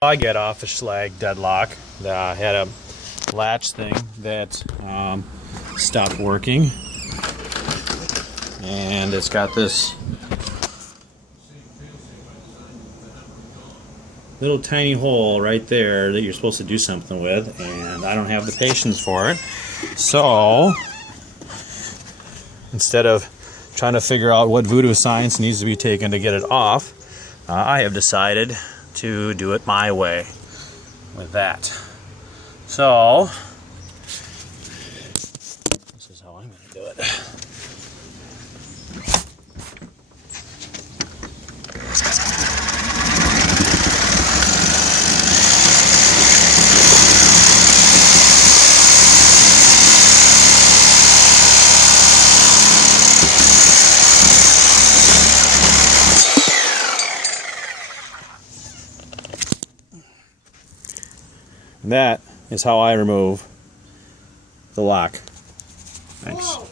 I get off a Schlag deadlock. I had a latch thing that stopped working, and it's got this little tiny hole right there that you're supposed to do something with, and I don't have the patience for it. So instead of trying to figure out what voodoo science needs to be taken to get it off, I have decided to do it my way with that. So this is how I'm going to do it. And that is how I remove the lock. Thanks. Whoa.